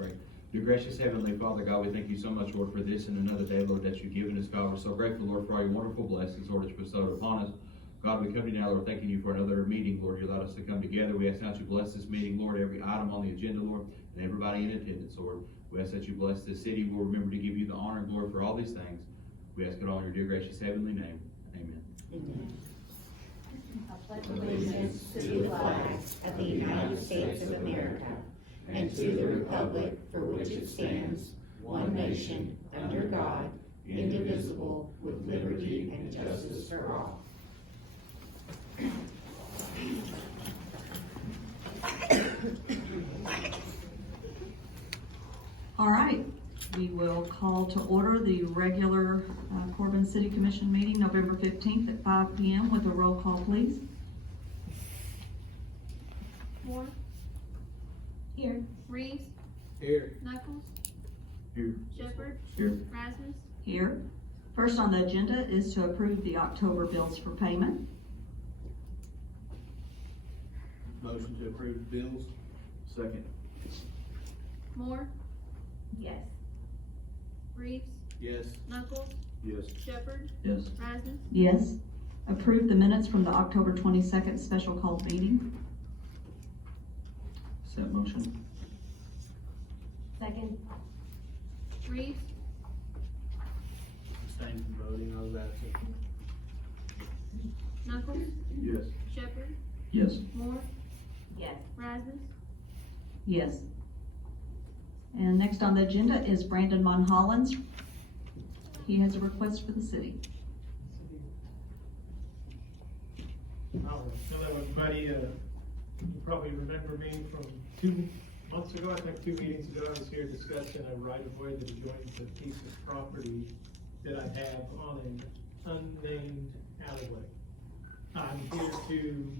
pray. Dear gracious Heavenly Father, God, we thank you so much, Lord, for this and another day, Lord, that you've given us, God. We're so grateful, Lord, for all your wonderful blessings, Lord, that you bestowed upon us. God, we come to you now, Lord, thanking you for another meeting, Lord. You allowed us to come together. We ask now that you bless this meeting, Lord, every item on the agenda, Lord, and everybody in attendance, Lord. We ask that you bless this city. We'll remember to give you the honor and glory for all these things. We ask it all in your dear, gracious, heavenly name. Amen. Amen. I pledge allegiance to the flag of the United States of America and to the republic for which it stands, one nation, under God, indivisible, with liberty and justice for all. All right, we will call to order the regular Corbin City Commission meeting, November 15th at 5 p.m. with a roll call, please. Moore, Here. Reeves, Here. Knuckles, Here. Shepherd, Here. Rasmus, Here. First on the agenda is to approve the October bills for payment. Motion to approve bills. Second. Moore, Yes. Reeves, Yes. Knuckles, Yes. Shepherd, Yes. Rasmus, Yes. Approve the minutes from the October 22nd special called meeting. Is that motion? Second. Reeves, Abstain from voting, I was absent. Knuckles, Yes. Shepherd, Yes. Moore, Yes. Rasmus, Yes. And next on the agenda is Brandon Von Hollins. He has a request for the city. Hello, everybody. You probably remember me from 2 months ago, I think 2 meetings ago, I was here discussing a right-of-way that adjoins a piece of property that I have on an unnamed alleyway. I'm here to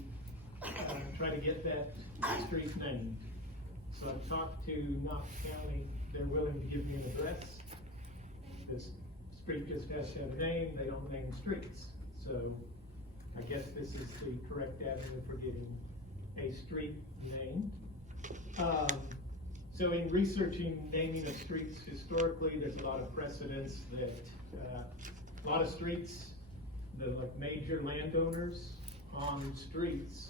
try to get that street named. So I've talked to Knox County. They're willing to give me an address. This street just has to have a name. They don't name streets. So I guess this is the correct avenue for getting a street named. So in researching naming of streets historically, there's a lot of precedents that a lot of streets, the like major landowners on streets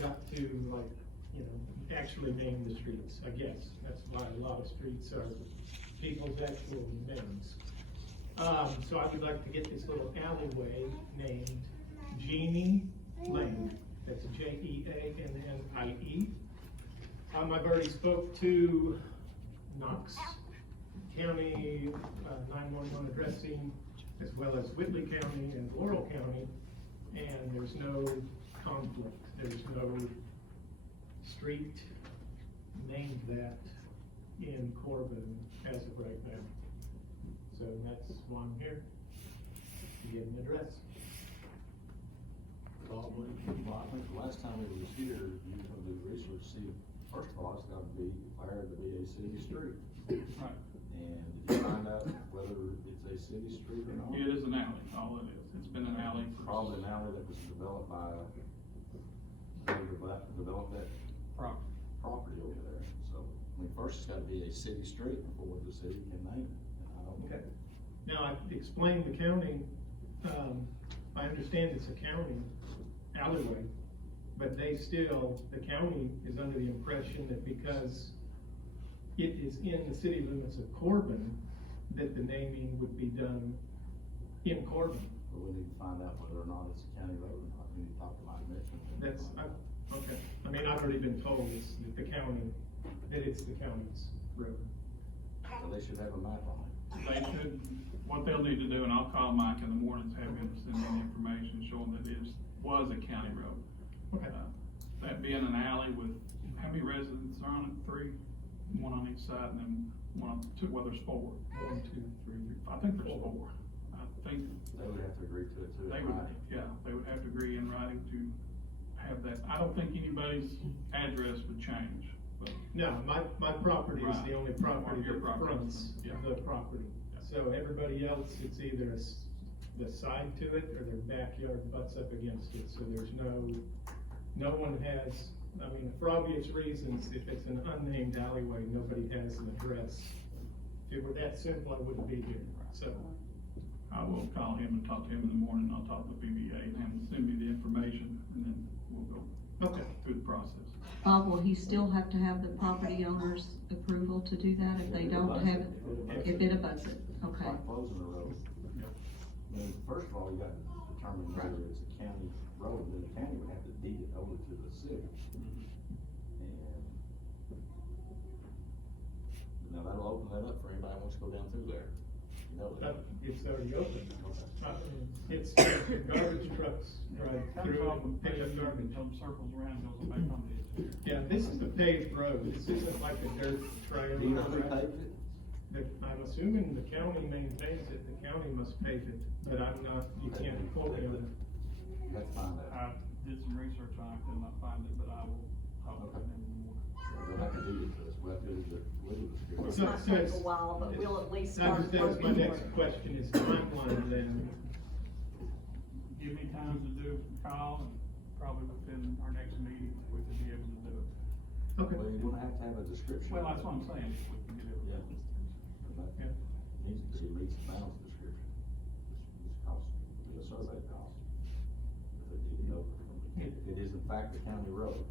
got to like, you know, actually name the streets, I guess. That's why a lot of streets are people's actual names. So I would like to get this little alleyway named Jeannie Lane. That's Jeannie. I've already spoke to Knox County 911 addressing, as well as Whitley County and Laurel County, and there's no conflict. There's no street named that in Corbin as of right now. So that's why I'm here, to get an address. Probably. Well, I think the last time we was here, you were gonna do the research, see, first of all, it's gotta be declared to be a city street. Right. And did you find out whether it's a city street or not? It is an alley, all it is. It's been an alley for. Probably an alley that was developed by, developed that property over there. So, I mean, first it's gotta be a city street before the city can name it. And I don't know. Okay. Now, I've explained the county, I understand it's a county alleyway, but the county is under the impression that because it is in the city limits of Corbin, that the naming would be done in Corbin. But we need to find out whether or not it's a county road or not. We need to talk to my commissioner. Okay. I mean, I've already been told it's that it's the county's road. So they should have a map on it. They should, what they'll need to do, and I'll call Mike in the mornings, have him send me information showing that it was a county road. Okay. That being an alley with, how many residents are on it? 3, 1 on each side, and then 1 on 2, well, there's 4. 1, 2, 3, I think there's 4. I think. They would have to agree to it too. They would, yeah, they would have to agree in writing to have that. I don't think anybody's address would change, but. No, my property is the Right. only property Your that property. fronts Yeah. the property. So everybody else, it's either the side to it or their backyard butts up against it. So there's no one has I mean, for obvious reasons, if it's an unnamed alleyway, nobody has an address. If it were that simple, I wouldn't be here, so. I will call him and talk to him in the morning, I'll talk with BBA, and have them send me the information, and then we'll go Okay. through the process. Bob, will he still have to have the property owner's approval to do that if they don't have, if it abuts it? It's Okay. like closing a road. I mean, first of all, you got to determine whether it's a county road, then the county would have to deed it over to the city. And now that'll open that up for anybody who wants to go down through there. You know that. It's already open. It's garbage trucks right through and pick up garbage. Some circles around, goes back on the edge. Yeah, this is a paved road, this isn't like a dirt trail. Do you know who paved it? I'm assuming the county maintains it, the county must pave it, but I'm not, you can't quote me on it. Let's find I out. did some research on it, could not find it, but I will talk with him in the morning. They'll have to deed it to us, we'll have to do the legal security. So- It might take a while, but we'll at least That start was my working next for it. question, is timeline then. Give me time to do a call, and probably within our next meeting, we could be able to do it. Okay. Well, you're gonna have to have a description. Well, that's what I'm saying, if we can get it. Yeah. But Yeah. needs to be meets and bounds description. This cost, the survey cost. If they deed it over. If it is in fact a county road,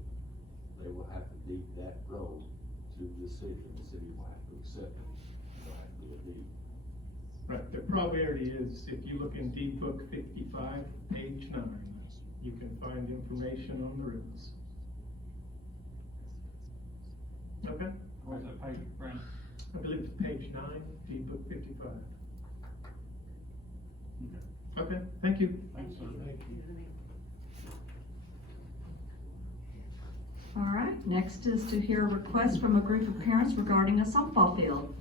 they will have to deed that road to the city, and the city will have to accept it. They'll have to do a deed. Right, there probably already is, if you look in deed book 55, page 9, you can find information on the roads. Okay, Where's that page, Brandon? I believe it's page 9, deed book 55. Okay, thank you. Thanks, sir. All right, next is to hear a request from a group of parents regarding a softball field.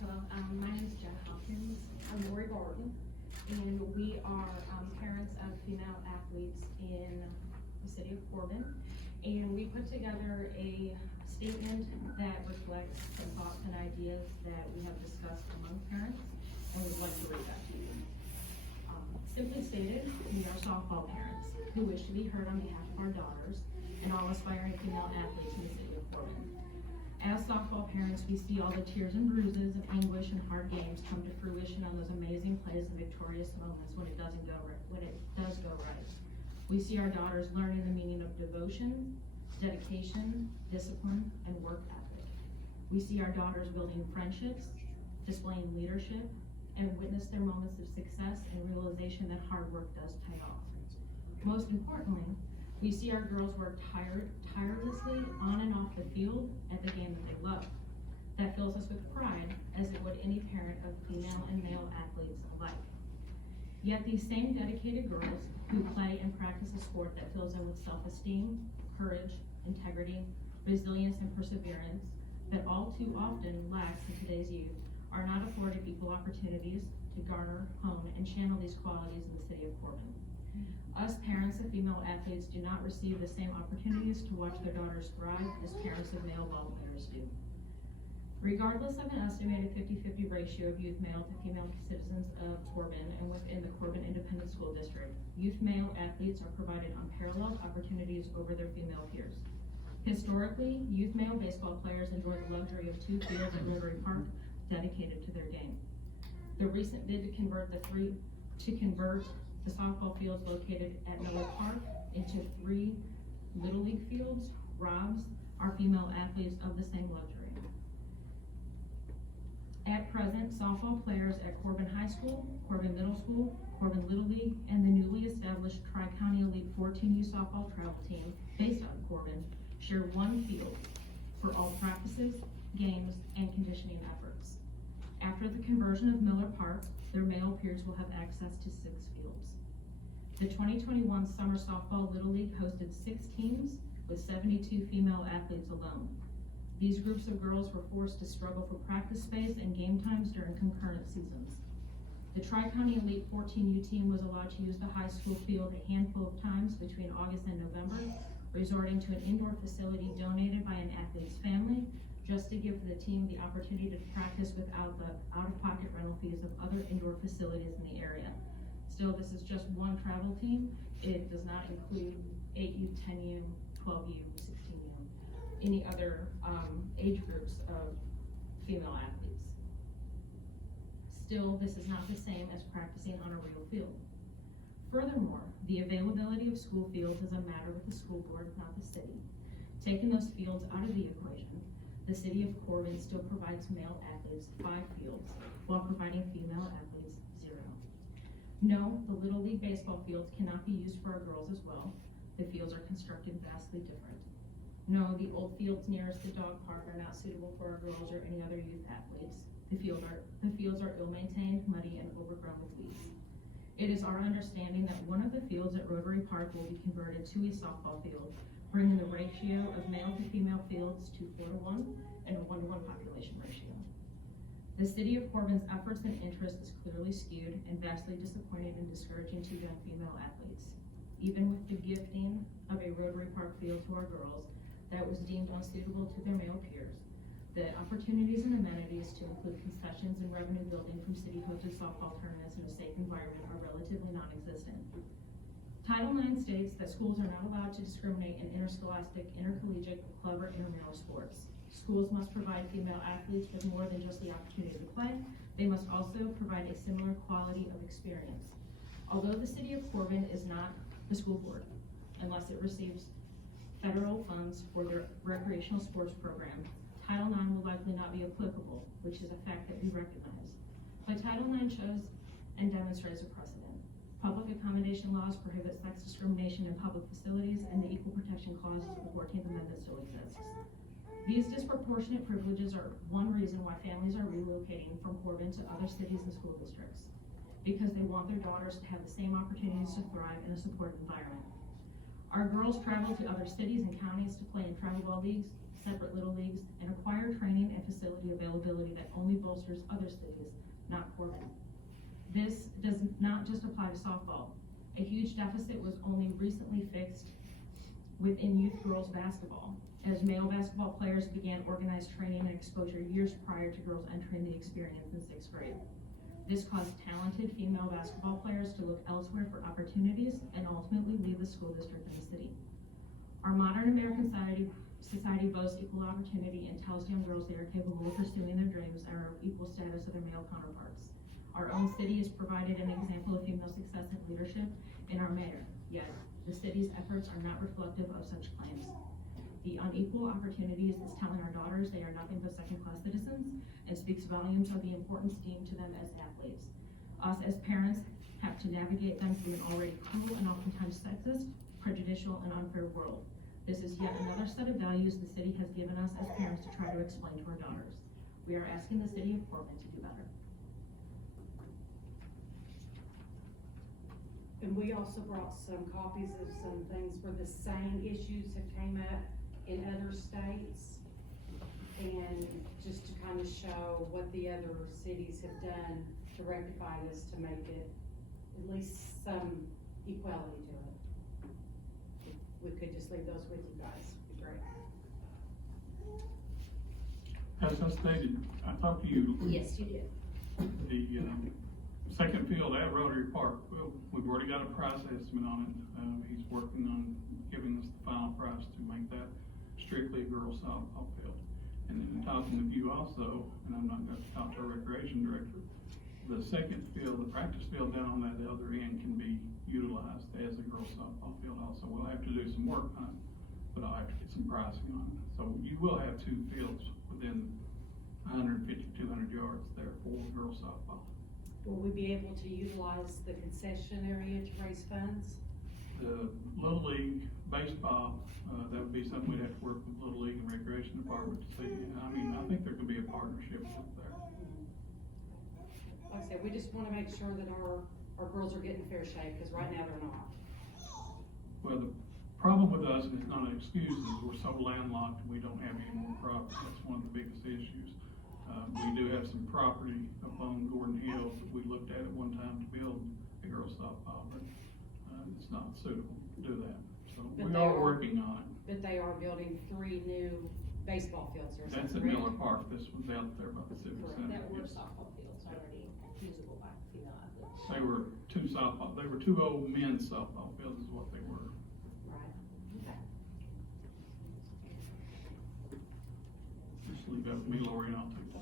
Hello, my name is Jen Hopkins. I'm Lori Barton, and we are parents of female athletes in the city of Corbin. And we put together a statement that reflects the thoughts and ideas that we have discussed among parents, and we'd like to read that to you. Simply stated, we are softball parents who wish to be heard on behalf of our daughters and all aspiring female athletes in the city of Corbin. As softball parents, we see all the tears and bruises and anguish and hard games come to fruition on those amazing plays and victorious moments when it does go right. We see our daughters learning the meaning of devotion, dedication, discipline, and work ethic. We see our daughters building friendships, displaying leadership, and witness their moments of success and realization that hard work does pay off. Most importantly, we see our girls work tirelessly on and off the field at the game that they love. That fills us with pride, as it would any parent of female and male athletes alike. Yet these same dedicated girls who play and practice a sport that fills them with self-esteem, courage, integrity, resilience, and perseverance that all too often lacks in today's youth are not afforded equal opportunities to garner, hone, and channel these qualities in the city of Corbin. Us parents of female athletes do not receive the same opportunities to watch their daughters thrive as parents of male ball players do. Regardless of an estimated 50-50 ratio of youth male to female citizens of Corbin and within the Corbin Independent School District, youth male athletes are provided unparalleled opportunities over their female peers. Historically, youth male baseball players enjoy the luxury of 2 fields at Rotary Park dedicated to their game. The recent bid to convert the softball fields located at Miller Park into 3 Little League fields robs our female athletes of the same luxury. At present, softball players at Corbin High School, Corbin Middle School, Corbin Little League, and the newly established Tri-County Elite 14U softball travel team based out of Corbin share 1 field for all practices, games, and conditioning efforts. After the conversion of Miller Park, their male peers will have access to 6 fields. The 2021 Summer Softball Little League hosted 6 teams with 72 female athletes alone. These groups of girls were forced to struggle for practice space and game times during concurrent seasons. The Tri-County Elite 14U team was allowed to use the high school field a handful of times between August and November, resorting to an indoor facility donated by an athlete's family, just to give the team the opportunity to practice without the out-of-pocket rental fees of other indoor facilities in the area. Still, this is just one travel team. It does not include 8U, 10U, 12U, 16U, any other age groups of female athletes. Still, this is not the same as practicing on a real field. Furthermore, the availability of school fields is a matter with the school board, not the city. Taking those fields out of the equation, the city of Corbin still provides male athletes 5 fields, while providing female athletes 0. No, the Little League baseball fields cannot be used for our girls as well. The fields are constructed vastly different. No, the old fields nearest the dog park are not suitable for our girls or any other youth athletes. The fields are ill-maintained, muddy, and overgrown with weeds. It is our understanding that one of the fields at Rotary Park will be converted to a softball field, bringing the ratio of male to female fields to 4-to-1 and a 1-to-1 population ratio. The city of Corbin's efforts and interest is clearly skewed and vastly disappointed in discouraging 2 young female athletes. Even with the gifting of a Rotary Park field to our girls that was deemed unsuitable to their male peers, the opportunities and amenities to include concessions and revenue building from city-hosted softball tournaments in a safe environment are relatively non-existent. Title IX states that schools are not allowed to discriminate in interscholastic, intercollegiate, club, or intramural sports. Schools must provide female athletes with more than just the opportunity to play. They must also provide a similar quality of experience. Although the city of Corbin is not the school board, unless it receives federal funds for their recreational sports program, Title IX will likely not be applicable, which is a fact that we recognize. But Title IX shows and demonstrates a precedent. Public accommodation laws prohibit sex discrimination in public facilities, and the Equal Protection Clause of the 14th Amendment still exists. These disproportionate privileges are one reason why families are relocating from Corbin to other cities and school districts, because they want their daughters to have the same opportunities to thrive in a supportive environment. Our girls travel to other cities and counties to play in travel ball leagues, separate little leagues, and acquire training and facility availability that only bolsters other cities, not Corbin. This does not just apply to softball. A huge deficit was only recently fixed within youth girls basketball, as male basketball players began organized training and exposure years prior to girls entering the experience in 6th grade. This caused talented female basketball players to look elsewhere for opportunities and ultimately leave the school district and the city. Our modern American society boasts equal opportunity and tells young girls they are capable of pursuing their dreams and are of equal status of their male counterparts. Our own city has provided an example of female success and leadership in our mayor, yet the city's efforts are not reflective of such claims. The unequal opportunities is telling our daughters they are nothing but second-class citizens and speaks volumes of the importance deemed to them as athletes. Us as parents have to navigate them through an already cruel and oftentimes sexist, prejudicial, and unfair world. This is yet another set of values the city has given us as parents to try to explain to our daughters. We are asking the city of Corbin to do better. And we also brought some copies of some things where the same issues have came up in other states. And just to kind of show what the other cities have done to rectify this, to make it at least some equality to it. If we could just leave those with you guys, it'd be great. As I stated, I talked to you. Yes, you did. The second field at Rotary Park, well, we've already got a price estimate on it. He's working on giving us the final price to make that strictly a girls softball field. And then talking with you also, and I'm not going to talk to our recreation director, the second field, the practice field down on that other end can be utilized as a girls softball field also. We'll have to do some work on it, but I'll have to get some pricing on it. So you will have 2 fields within 150, 200 yards there for girls softball. Will we be able to utilize the concession area to raise funds? The Little League baseball, that would be something we'd have to work with Little League and Recreation Department to see. I mean, I think there could be a partnership up there. Like I said, we just wanna make sure that our girls are getting fair shake, cause right now they're not. Well, the problem with us, and it's not an excuse, is we're so landlocked and we don't have any more property. That's one of the biggest issues. We do have some property up on Gordon Hill that we looked at one time to build a girls softball, but, it's not suitable to do that. So But we they are are- working on it. But they are building 3 new baseball fields or That's something. at Miller Park, this one's out there by the Civic Center. That were Yes. softball fields already usable by female athletes. They were two old men's softball fields is what they were. Right, okay. Just leave that with me, Lori, and I'll take that.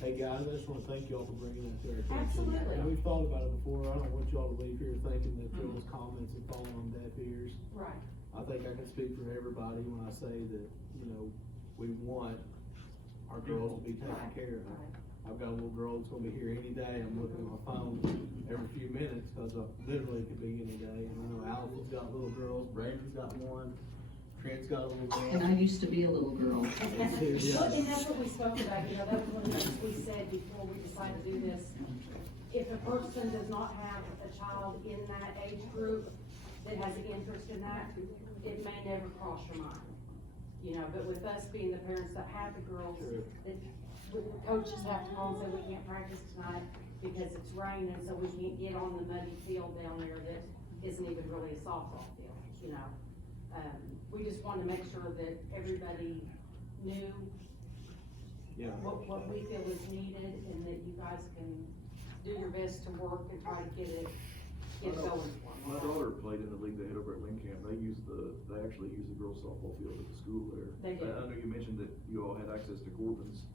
Hey guys, I just wanna thank y'all for bringing that to our attention. Absolutely. And we've thought about it before, I don't want y'all to leave here thinking that Phil's comments and falling on deaf ears. Right. I think I can speak for everybody when I say that, you know, we want our girls to be taken care of. I've got a little girl that's gonna be here any day, I'm looking at my phone every few minutes, cause literally it could be any day. And I know Allison's got little girls, Brandon's got one, Trent's got a little girl. And I used to be a little girl. Yeah. Well, and that's what we spoke about, you know, that's one of the things we said before we decided to do this. If a person does not have a child in that age group that has an interest in that, it may never cross your mind. You know, but with us being the parents that have the girls, Sure. that the coaches have to call and say, we can't practice tonight because it's raining, so we can't get on the muddy field down there that isn't even really a softball field, you know? We just wanted to make sure that everybody knew Yeah. what we feel is needed and that you guys can do your best to work and try to get going for them. My daughter played in the league they had over at Lincoln. They actually use the girls softball field at the school there. They do. I know you mentioned that you all had access to Corbin's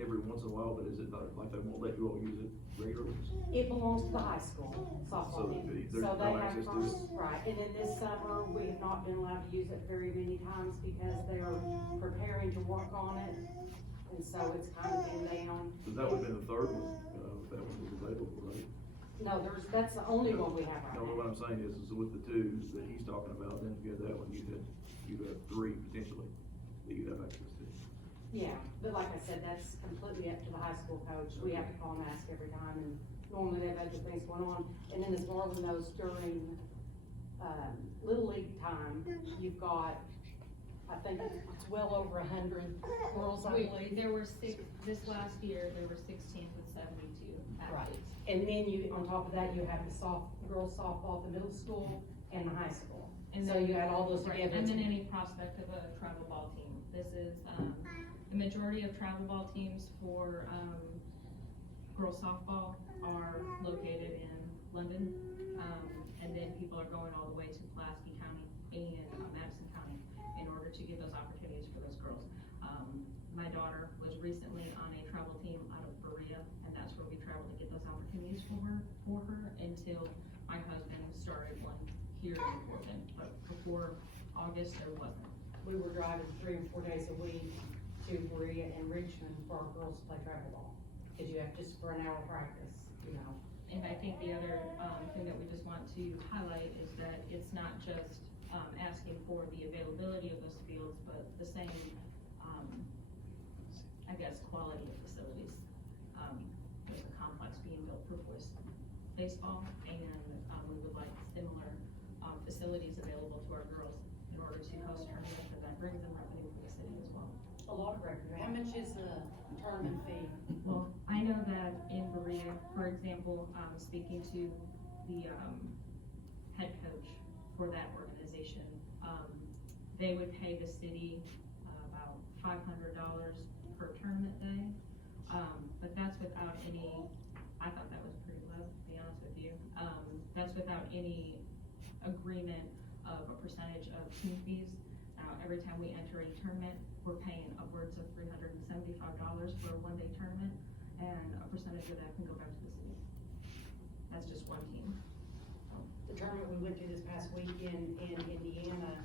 every once in a while, but is it not like they won't let you all use it regularly? It belongs to the high school softball So team. there's So no they have, access to it? right, and then this summer, we have not been allowed to use it very many times because they're preparing to work on it. And so it's kind of been down. Cause that would've been the third one, if that one was available, right? No, that's the only one we have right No, now. what I'm saying is with the two that he's talking about, then if you had that one, you'd have 3 potentially that you'd have access to. Yeah, but like I said, that's completely up to the high school coach. We have to call and ask every time, and normally they have other things going on. And then as Marlon knows, during, Little League time, you've got, I think it's well over 100 girls, I believe. There were this last year, there were 16 with 72 Right, athletes. and then you, on top of that, you have the girls softball at the middle school and the high school. And So then- you add all those right, together. And then any prospect of a travel ball team. This is, the majority of travel ball teams for, girls softball are located in London. And then people are going all the way to Pulaski County and Madison County in order to get those opportunities for those girls. My daughter was recently on a travel team out of Berea, and that's where we traveled to get those opportunities for her until my husband started one here in Corbin. But before August, there wasn't. We were driving 3 and 4 days a week to Berea and Richmond for our girls to play travel ball. Cause you have just for an hour practice, you know. And I think the other, thing that we just want to highlight is that it's not just, asking for the availability of those fields, but the same, I guess, quality of facilities. There's a complex being built for boys baseball, and, we would like similar, facilities available to our girls in order to host tournaments, and that brings in revenue for the city as well. A lot of revenue. How much is the tournament fee? Well, I know that in Berea, for example, speaking to the, head coach for that organization, they would pay the city about $500 per tournament day. But that's without any, I thought that was pretty low, to be honest with you. That's without any agreement of a percentage of team fees. Now, every time we enter a tournament, we're paying upwards of $375 for a one-day tournament, and a percentage of that can go back to the city. That's just one team. The tournament we went to this past weekend in Indiana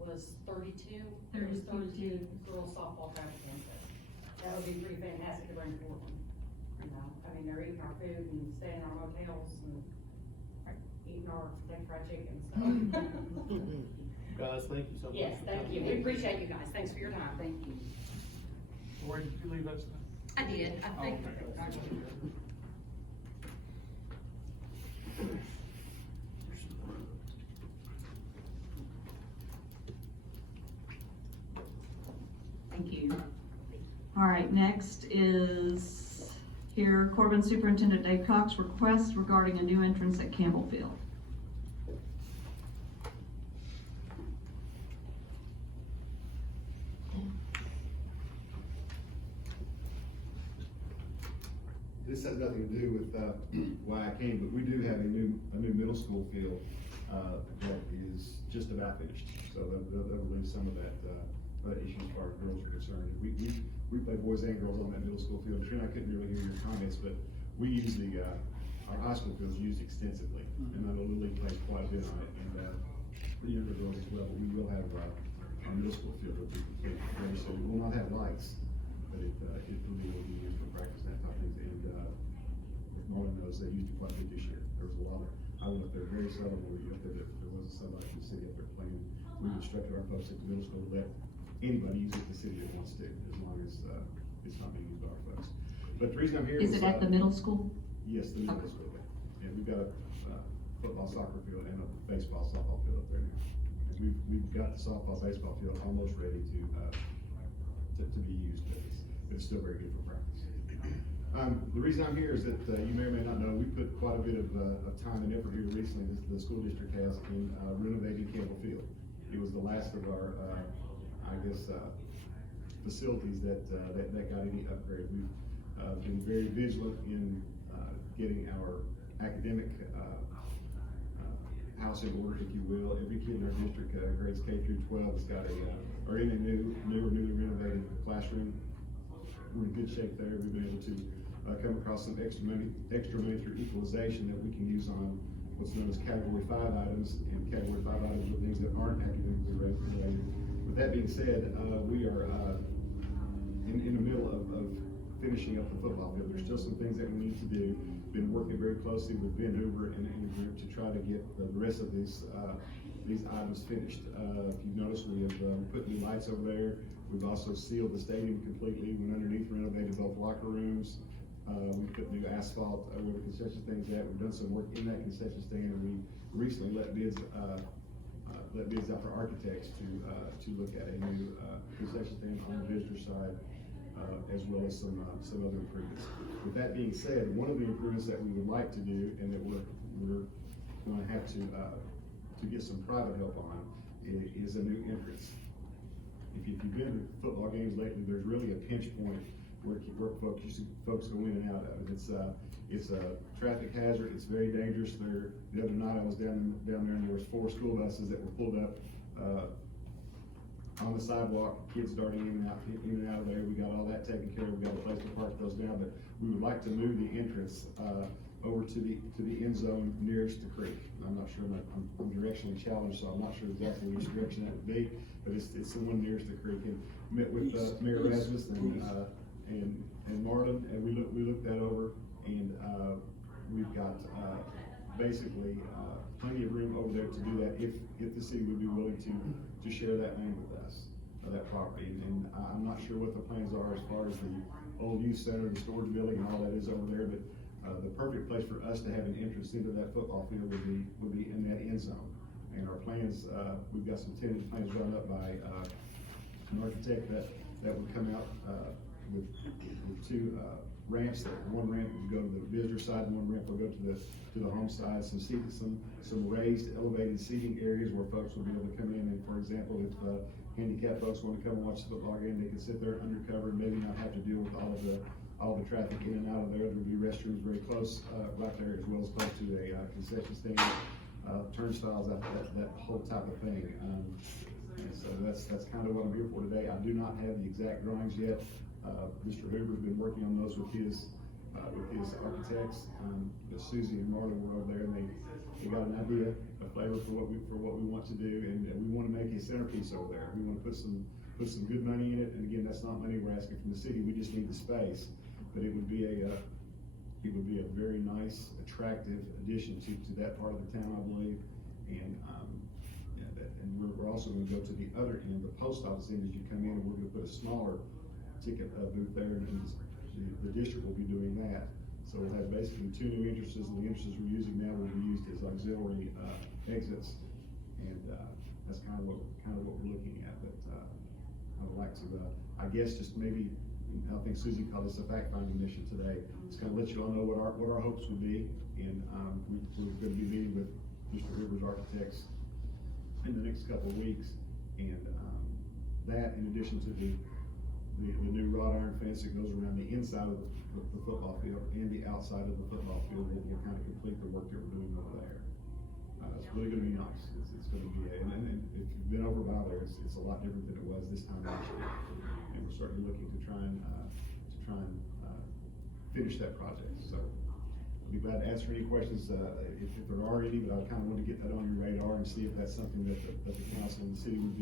was 32. There was 32 girls softball travel teams. That would be pretty fantastic to bring forward. You know, I mean, they're eating our food and staying in our motels and eating our Kentucky Fried Chicken, so. Guys, thank you so much. Yes, for thank you. coming. We appreciate you guys. Thanks for your time. Thank you. Lori, did you leave that stuff? I did. I Oh, think. okay. Thank you. All right, next is here Corbin Superintendent Dave Cox requests regarding a new entrance at Campbell Field. This has nothing to do with, why I came, but we do have a new middle school field, that is just about finished. So that'll relieve some of that issue as far as girls are concerned. We play boys and girls on that middle school field. Sure, I couldn't really hear your comments, but we use our high school fields used extensively. And I know Little League plays quite a bit on it, and, the younger girls as well. But we will have, our middle school field will be complete very soon. We will not have lights, but it will be used for practice and that type of things. And, Marlon knows they used it quite a bit this year. There was a lot of, I went up there very seldom when we went up there, there wasn't somebody from the city up there playing. We instructed our folks at the middle school to let anybody use it in the city that wants to, as long as, it's not being used by our folks. But the reason I'm here Is it at the middle school? Yes, the middle Okay. school. And we've got a football, soccer field and a baseball, softball field up there now. And we've got the softball, baseball field almost ready to be used, but it's still very good for practice. The reason I'm here is that, you may or may not know, we put quite a bit of time and effort here recently, the school district has, in renovating Campbell Field. It was the last of our, facilities that got any upgrade. We've been very vigilant in getting our academic house in order, if you will. Every kid in our district, grades K through 12, has got or in a new or newly renovated classroom. We're in good shape there. We've been able to come across some extra money through equalization that we can use on what's known as Category 5 items, and Category 5 items are things that aren't academically related. With that being said, we are in the middle of finishing up the football field. There's still some things that we need to do. Been working very closely with Ben Hoover and the group to try to get the rest of these items finished. If you've noticed, we have put new lights over there. We've also sealed the stadium completely. Went underneath, renovated both locker rooms. We put new asphalt where the concession stand's at. We've done some work in that concession stand, and we recently let bids out for architects to look at a new concession stand on the visitor side, as well as some other improvements. With that being said, one of the improvements that we would like to do, and that we're going to have to get some private help on, is a new entrance. If you've been to football games lately, there's really a pinch point where folks go in and out of it. It's a traffic hazard. It's very dangerous. The other night I was down there, and there was 4 school buses that were pulled up on the sidewalk. Kids darting in and out of there. We got all that taken care of. We got a place to park those now, but we would like to move the entrance over to the end zone nearest the creek. I'm not sure. I'm directionally challenged, so I'm not sure exactly which direction that would be, but it's the one nearest the creek. And met with Mayor Rasmus and Marlon, and we looked that over, and we've got basically plenty of room over there to do that if the city would be willing to share that land with us, that property. And I'm not sure what the plans are as far as the old youth center, the storage building, and all that is over there, but the perfect place for us to have an entrance into that football field would be in that end zone. And our plans, we've got some tentative plans drawn up by an architect that would come out with 2 ramps. One ramp would go to the visitor side, and one ramp will go to the home side. Some raised, elevated seating areas where folks will be able to come in. And for example, if handicapped folks want to come and watch the football game, they can sit there undercover and maybe not have to deal with all the traffic in and out of there. There'll be restrooms very close right there, as well as close to a concession stand, turnstiles, that whole type of thing. And so that's kind of what I'm here for today. I do not have the exact drawings yet. Mr. Hoover's been working on those with his architects. Susie and Marlon were over there, and they got an idea, a flavor for what we want to do, and we want to make a centerpiece over there. We want to put some good money in it, and again, that's not money we're asking from the city. We just need the space, but it would be a very nice, attractive addition to that part of the town, I believe. And we're also going to go to the other end, the post office end, as you come in, and we're going to put a smaller ticket booth there, and the district will be doing that. So we'll have basically 2 new entrances, and the entrances we're using now will be used as auxiliary exits, and that's kind of what we're looking at. But I would like to, I guess, just maybe I think Susie called this a fact-finding mission today. It's kind of let you all know what our hopes would be, and, we're gonna be meeting with Mr. Rivers Architects in the next couple of weeks, and, that in addition to the new wrought iron fence that goes around the inside of the football field and the outside of the football field, will kind of complete the work that we're doing over there. It's really gonna be nice. It's gonna be, and if you've been over by there, it's a lot different than it was this time last year. And we're certainly looking to try and finish that project. So I'll be glad to answer any questions, if there are any, but I kind of want to get that on your radar and see if that's something that the council and the city would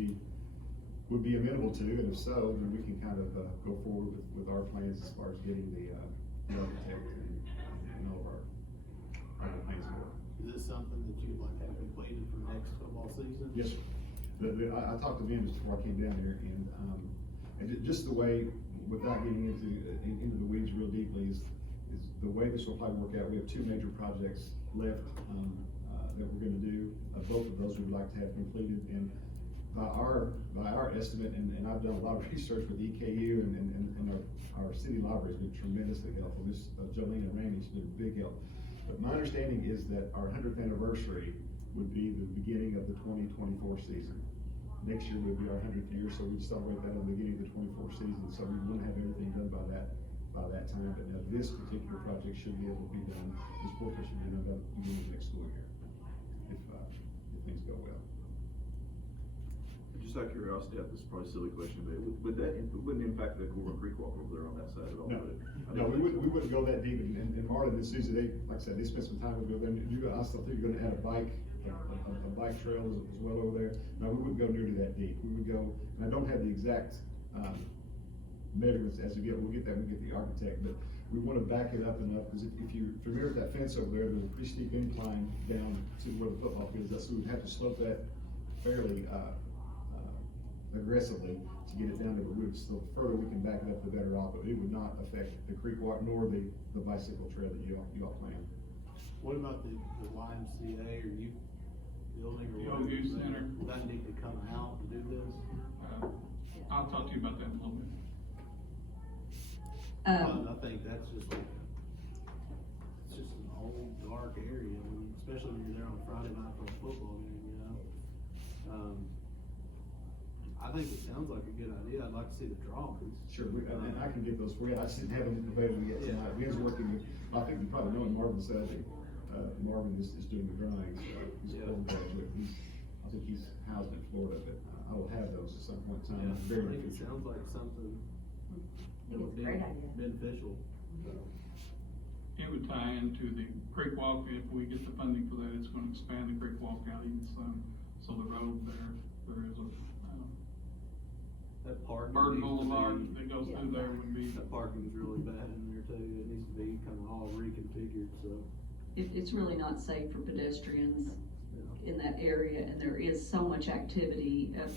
be amenable to, and if so, then we can kind of, go forward with our plans as far as getting the architect and all of our plans for. Is this something that you'd like to have completed for next football season? Yes, sir. I talked to Ben just before I came down here, and just the way, without getting into the weeds real deeply, is the way this will probably work out. We have two major projects left, that we're gonna do. Both of those we'd like to have completed, and by our estimate, and I've done a lot of research with EKU and our city library has been tremendously helpful. Miss Jolene and Randy's been a big help. But my understanding is that our 100th anniversary would be the beginning of the 2024 season. Next year would be our 100th year, so we'd celebrate that on the beginning of the 24 season. So we wouldn't have everything done by that time. But now this particular project should be able to be done. This portion should be done by the beginning of next school year, if things go well. Just out of curiosity, this is probably a silly question, but wouldn't impact the Corbin Creek Walk over there on that side at all? No, we wouldn't go that deep, and Marlon and Susie, like I said, they spent some time over there. I still think you're gonna add a bike trail as well over there. No, we wouldn't go nearly that deep. We would go, and I don't have the exact, measurements as we get the architect, but we wanna back it up enough, because if you remember that fence over there, there's a pretty steep incline down to where the football field is, so we'd have to slope that fairly, aggressively to get it down to the roots. The further we can back it up, the better off, but it would not affect the creek walk nor the bicycle trail that you all plan. What about the YMCA or youth building or The whatever? old youth center. Does that need to come out to do this? I'll talk to you about that in a little bit. I think that's just like, it's just an old dark area, especially when you're there on Friday night for a football game, you know? I think it sounds like a good idea. I'd like to see the drawings. Sure, and I can get those for you. I just didn't have them available yet tonight. Ben's working with, I think you probably know him, Marvin Sadie. Marvin is doing the drawings. He's a full graduate. I think he's housed in Florida, but I will have those at some point in time. I think it sounds like something that would be beneficial. It would tie into the creek walk. If we get the funding for that, it's gonna expand the creek walk out even some. So the road there is a, That parking. Bird needs to Boulevard be- that goes through there would be. That parking's really bad in there too. It needs to be kind of all reconfigured, so. It's really not safe for pedestrians in that area, and there is so much activity of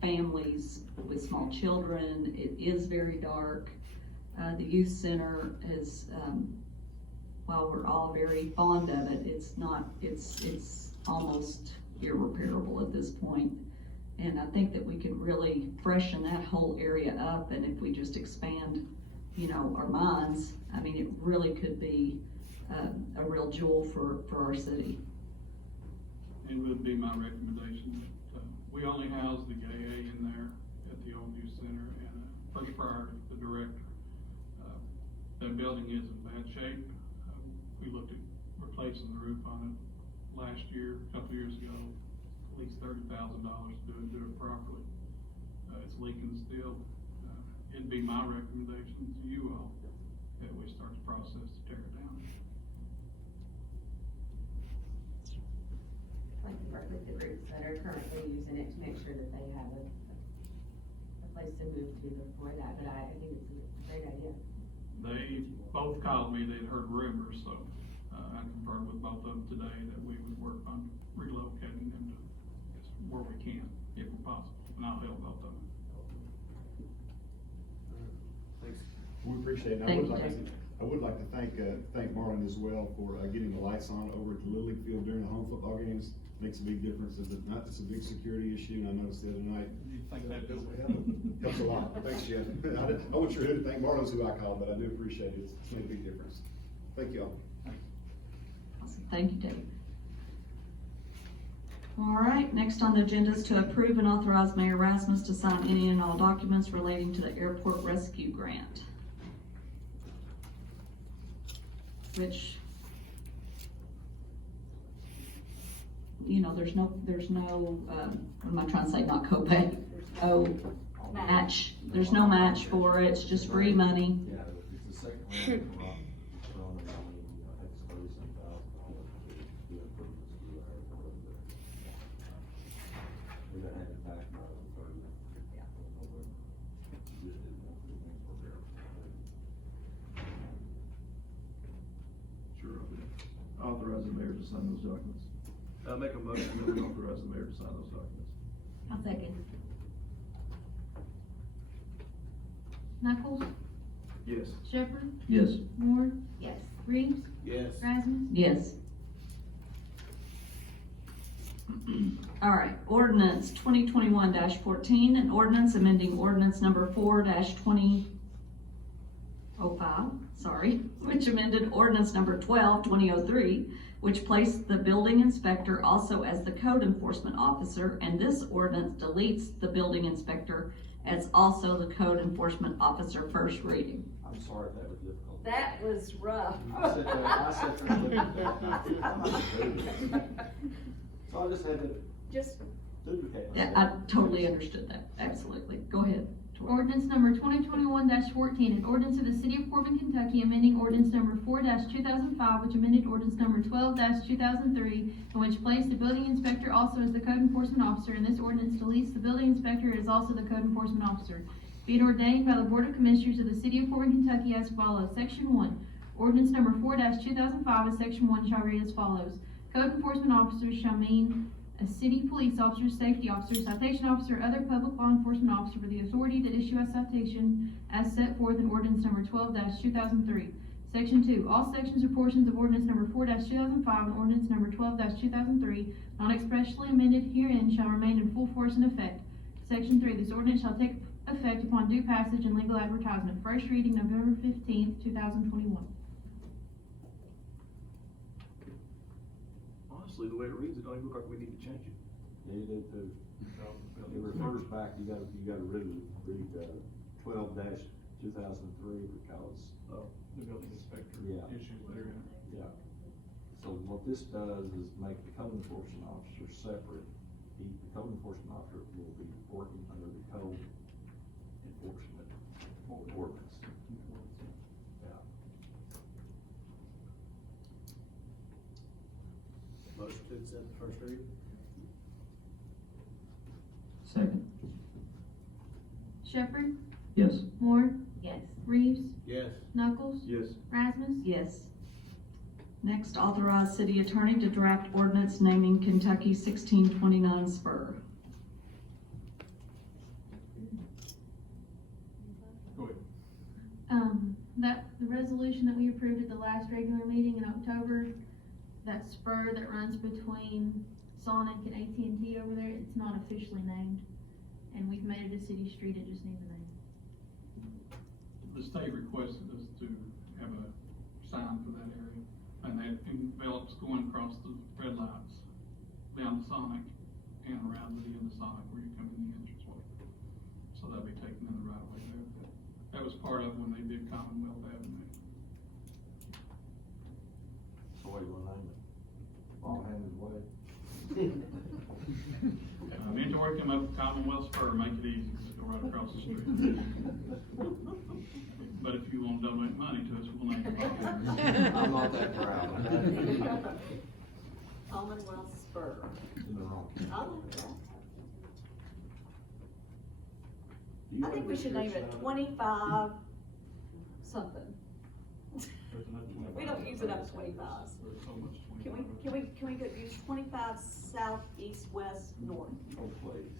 families with small children. It is very dark. The youth center is, while we're all very fond of it, it's almost irreparable at this point. And I think that we could really freshen that whole area up, and if we just expand, our minds, I mean, it really could be a real jewel for our city. It would be my recommendation that, we only house the GAA in there at the old youth center, and first priority, the director. That building is in bad shape. We looked at replacing the roof on it last year, a couple years ago, at least $30,000 to do it properly. It's leaking still. It'd be my recommendation to you all that we start the process to tear it down. Like to work with the groups that are currently using it to make sure that they have a place to move to before that, but I think it's a great idea. They both called me, they'd heard rumors, so, I confirmed with both of them today that we would work on relocating them to where we can, if possible, and I'll help both of them. Thanks. We appreciate it. Thank you, I would like to thank Marlon as well for getting the lights on over at the Little League field during the home football games. makes a big difference. It's a big security issue, and I noticed the other night. You think that does Helps a lot. Thanks, Jeff. I want you to thank Marlo's who I called, but I do appreciate it. It's made a big difference. Thank you all. Awesome. Thank you, Dave. All right, next on the agenda is to approve and authorize Mayor Rasmus to sign any and all documents relating to the airport rescue grant. Which, you know, there's no, what am I trying to say, not copay? Oh, match. There's no match for it, it's just free money. Yeah, it's the second round from, it's $37,000 to do improvements to the airport over there. We got had it back by the 30th. Just didn't want to do things for there. Sure, I'll do. Authorize the mayor to sign those documents. I'll make a motion that we authorize the mayor to sign those documents. I'll second. Knuckles, Yes. Shepherd, Yes. Moore, Yes. Reeves, Yes. Rasmus. Yes. All right, ordinance 2021-14, an ordinance amending ordinance number 4-2005, which amended ordinance number 12-2003, which placed the building inspector also as the code enforcement officer, and this ordinance deletes the building inspector as also the code enforcement officer, first reading. I'm sorry if that was difficult. That was rough. I sat there and looked at that. I'm not gonna do this. So I just had to Just, duplicate Yeah, myself. I totally understood that, absolutely. Go ahead, Tori. Ordinance number 2021-14, an ordinance of the city of Corbin, Kentucky, amending ordinance number 4-2005, which amended ordinance number 12-2003, in which placed the building inspector also as the code enforcement officer, and this ordinance deletes the building inspector as also the code enforcement officer. Be it ordained by the Board of Commissioners of the city of Corbin, Kentucky as follows. Section 1, ordinance number 4-2005 as section 1 shall read as follows. Code enforcement officers shall mean a city police officer, safety officer, citation officer, or other public law enforcement officer with the authority to issue a citation as set forth in ordinance number 12-2003. Section 2, all sections or portions of ordinance number 4-2005 and ordinance number 12-2003, not expressly amended herein, shall remain in full force and effect. Section 3, this ordinance shall take effect upon due passage and legal advertisement. First reading November 15th, 2021. Honestly, the way it reads, it don't even look like we need to change it. Yeah, you do too. It refers back, you gotta read 12-2003 because, The building inspector Yeah. issues there. yeah. So what this does is make the code enforcement officer separate. The code enforcement officer will be working under the code enforcement ordinance. Yeah. Motion to accept the first reading? Second. Shepherd, Yes. Moore, yes. Reeves, Yes. Knuckles, Yes. Rasmus. Yes. Next, authorize city attorney to draft ordinance naming Kentucky 1629 Spur. Go ahead. The resolution that we approved at the last regular meeting in October, that spur that runs between Sonic and AT&T over there, it's not officially named. And we've made it a city street, it just needs a name. The state requested us to have a sign for that area, and that envelops going across the red lights down to Sonic and around to the end of Sonic where you come in the entranceway. So that'll be taken in the right of way there. That was part of when they did Commonwealth Avenue. So what do you wanna name it? Ball-handed way? Mentor come up with Commonwealth Spur, make it easy, just go right across the street. But if you wanna donate money to us, we'll name it. I'm not that proud. Commonwealth Spur. In the wrong. I like that. Do you I have think a we should name description it of 25 something. We don't use it up 25s. Can we go use 25 south, east, west, north? Oh, please.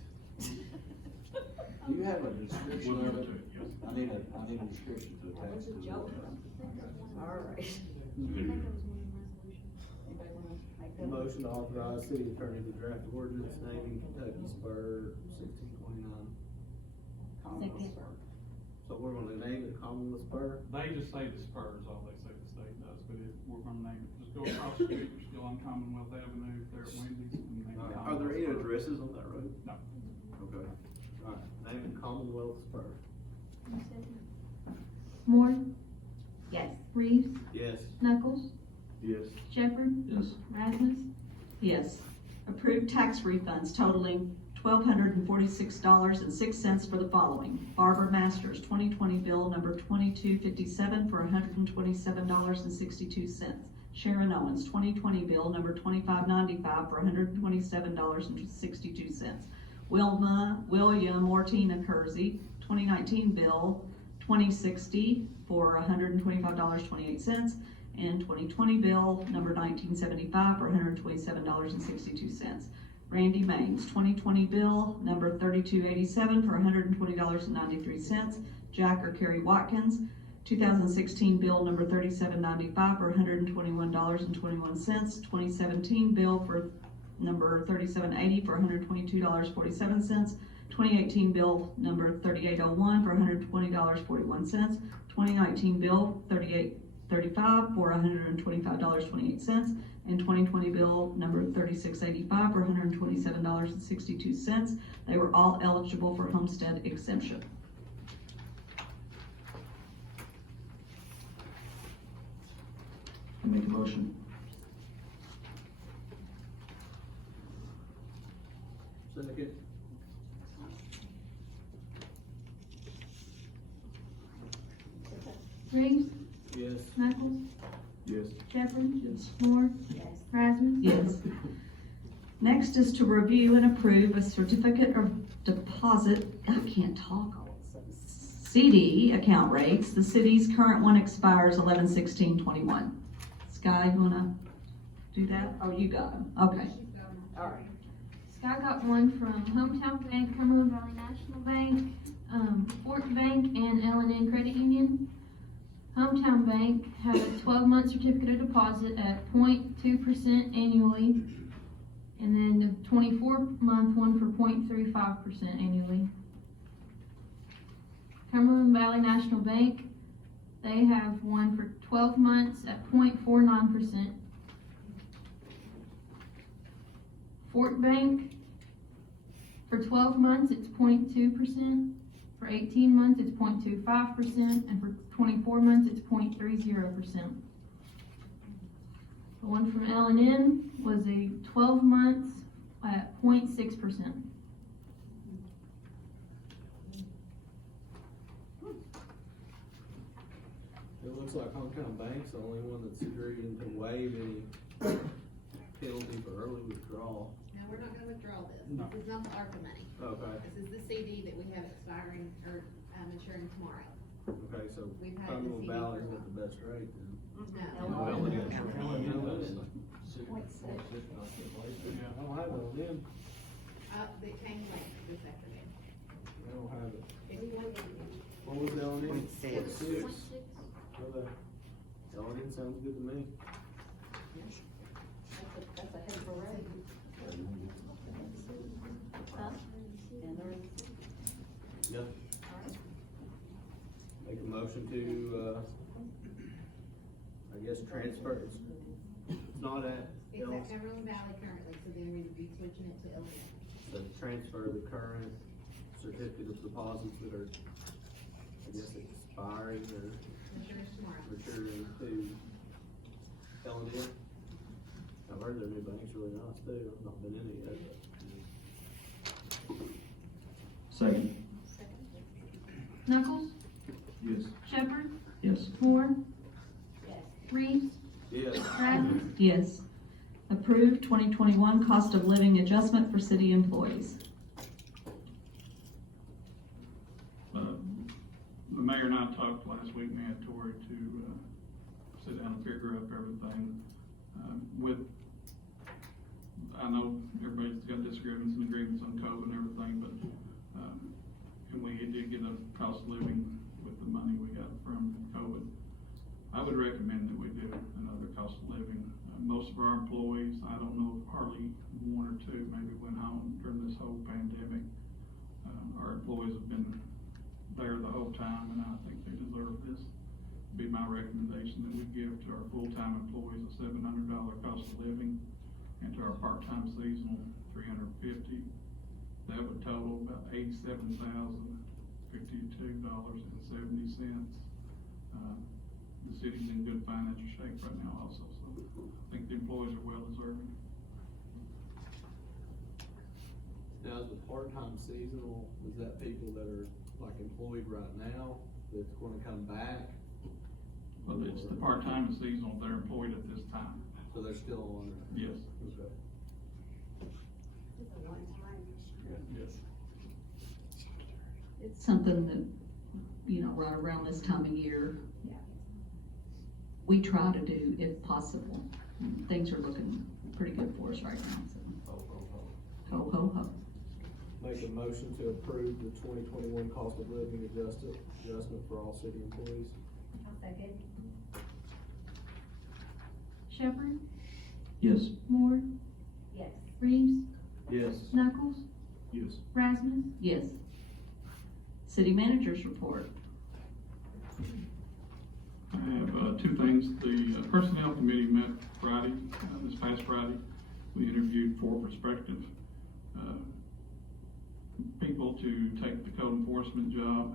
Do you have a description We'll of give it? it to you, yes. I need a description to attach That's to a the joke. ordinance. All right. Anybody wanna make Motion to authorize city attorney to draft ordinance naming Kentucky Spur 1629. Commonwealth Second. Spur. So we're gonna name it Commonwealth Spur? They just say the Spurs, all they say the state does, but we're gonna name it, just go across the street, we're still on Commonwealth Avenue, there at Wendy's, and name it Are there any Commonwealth Spur. addresses on that road? No. Okay. Alright, name it Commonwealth Spur. Moore, Yes. Reeves, Yes. Knuckles, Yes. Shepherd, Yes. Rasmus, Yes. Approved tax refunds totaling $1,246.06 for the following. Barbara Masters, 2020 bill number 2257 for $127.62. Sharon Owens, 2020 bill number 2595 for $127.62. William Mortina Kersey, 2019 bill 2060 for $125.28. And 2020 bill number 1975 for $127.62. Randy Maines, 2020 bill number 3287 for $120.93. Jack or Kerry Watkins, 2016 bill number 3795 for $121.21. 2017 bill for number 3780 for $122.47. 2018 bill number 3801 for $120.41. 2019 bill 3835 for $125.28, and 2020 bill number 3685 for $127.62. They were all eligible for homestead exemption. I make a motion. Second. Reeves, Yes. Knuckles, Yes. Shepherd, Yes. Moore, Yes. Rasmus. Yes. Next is to review and approve a certificate of deposit, I can't talk, CD account rates. The city's current one expires 11/16/21. Sky, you wanna do that? Oh, you got them, okay. All right. Scott got one from Hometown Bank, Cumberland Valley National Bank, Fort Bank, and L&N Credit Union. Hometown Bank had a 12-month certificate of deposit at 0.2% annually, and then the 24-month one for 0.35% annually. Cumberland Valley National Bank, they have one for 12 months at 0.49%. Fort Bank, for 12 months, it's 0.2%. For 18 months, it's 0.25%, and for 24 months, it's 0.30%. The one from L&N was a 12 months at 0.6%. It looks like Hometown Bank's the only one that's agreeing to waive any penalty for early withdrawal. No, we're not gonna withdraw this. No. This is not the ARPA money. Okay, This is the CD that we have expiring or maturing tomorrow. okay, so We've had Cumberland the CD Valley's for a at the best rate then. No. I don't have it then. Yeah. I That came late this afternoon. don't have it. It's What was the L&N? 0.6. Okay. L&N sounds good to me. That's a heck of a rate. Yep. Make a motion to, I guess, transfer, it's not at, It's at Cumberland Valley currently, so then we would be switching it to Illinois. to transfer the current certificate of deposits that are, I guess, expiring or Matures tomorrow. maturing to L&N. I've heard their new bank's really nice too, I've not been in it yet, but. Second. Knuckles, Yes. Shepherd, Yes. Moore, Yes. Reeves, Yes. Rasmus. Yes. Approved 2021 cost of living adjustment for city employees. The mayor and I talked last week, mandatory to, sit down and figure out everything, I know everybody's got disagreements and agreements on COVID and everything, but, and we did get a cost of living with the money we got from COVID. I would recommend that we do another cost of living. Most most of our employees, I don't know, hardly one or two maybe went home during this whole pandemic. Our employees have been there the whole time, and I think they deserve this. Be my recommendation that we give to our full-time employees a $700 cost of living, and to our part-time seasonal, $350. That would total about $87,052.70. The city's in good financial shape right now also, so I think the employees are well deserving. Now, is the part-time seasonal, is that people that are like employed right now, that's gonna come back? Well, it's the part-time and seasonal, they're employed at this time. So they're still on? Yes. Okay. Yes. It's something that, you know, right around this time of year, we try to do if possible. Things are looking pretty good for us right now, so. Ho, ho, ho. Make a motion to approve the 2021 cost of living adjustment for all city employees. I'll second. Shepherd, Yes. Moore, Yes. Reeves, Yes. Knuckles, Yes. Rasmus. Yes. City managers report. I have two things. The Personnel Committee met Friday, this past Friday. We interviewed 4 prospective people to take the code enforcement job,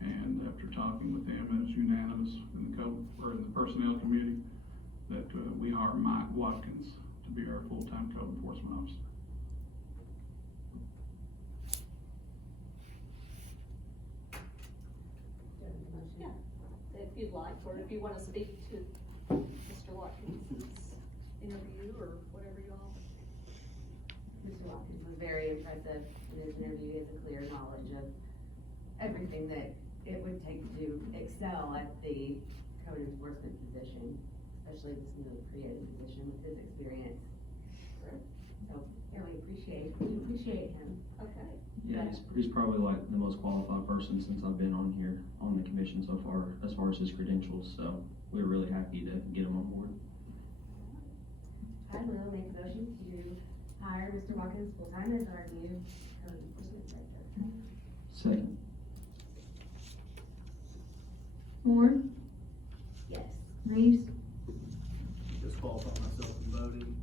and after talking with them, it was unanimous in the Personnel Committee that we hire Mike Watkins to be our full-time code enforcement officer. Yeah, if you'd like, or if you want to speak to Mr. Watkins' interview, or whatever you all. Mr. Watkins was very impressive in his interview. He has a clear knowledge of everything that it would take to excel at the code enforcement position, especially this newly created position with his experience. So, yeah, we appreciate him. Okay. Yeah, he's probably like the most qualified person since I've been on here, on the commission so far, as far as his credentials, so we're really happy to get him on board. I will make a motion to hire Mr. Watkins full-time as our new code enforcement director. Second. Moore, Yes. Reeves, Disqualify myself from voting,